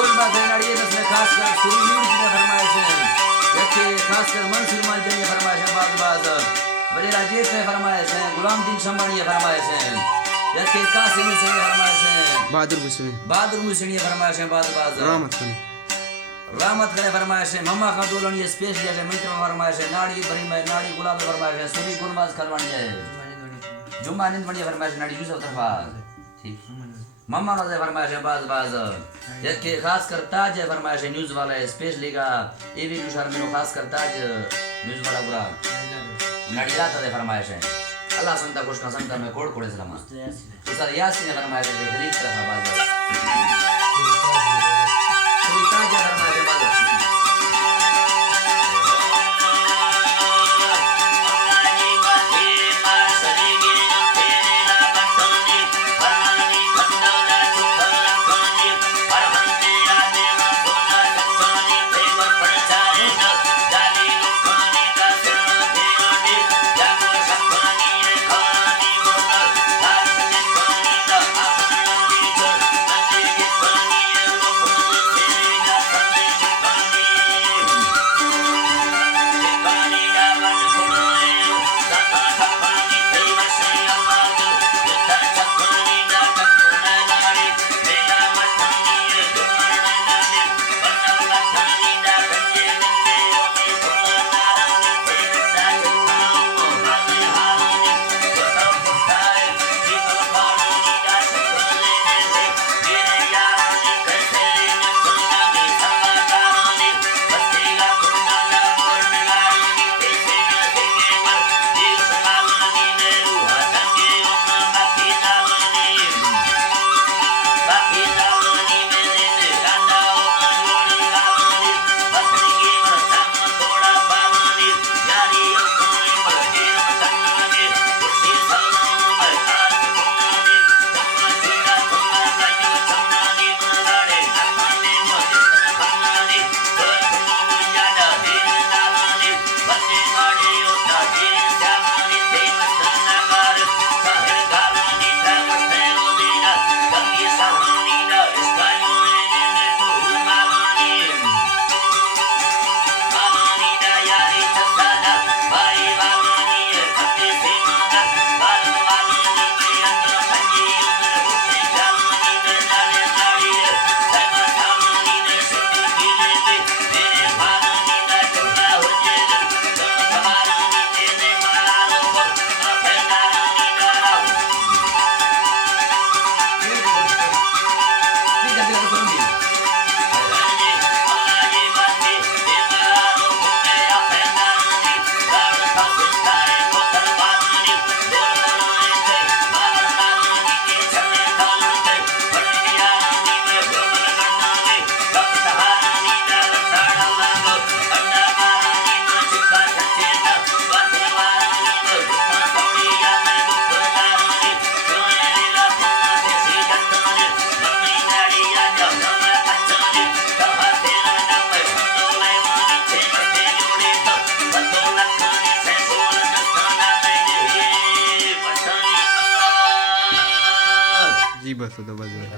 कुल बात है नाड़ी इसमें खास कर सुरी यूनिट ने फरमाइश है जबकि खास कर मंसूर मालजन ने फरमाइश है बात वजीर अजीत ने फरमाइश है गुलाम दीन शंबानी ने फरमाइश है जबकि कासिम से फरमाइश है बहादुर मुस्लिम ने फरमाइश है बात रहमत करे फरमाइश है मम्मा का दोलन ये स्पेस जैसे मित्र फरमाइश है नाड़ी भरी में नाड़ी गुलाब फरमाइश है सुरी गुलबाज खलवानी है जुम्मा निंद बड़ी फरमाइश नाड़ी यूसुफ तरफा ठीक मम्मा ने फरमाइश है बाज जबकि खास कर ताज है फरमाइश है न्यूज़ वाला है स्पेशली का एवी दुशार में खास कर ताज न्यूज़ वाला पूरा नाड़ी लाता है फरमाइश है अल्लाह संता खुश का संता में कोड़ कोड़े सलाम तो सर यासीन ने फरमाइश है खरीद तरफा बाज सुरी ताज है फरमाइश है बाज जी बस तो बस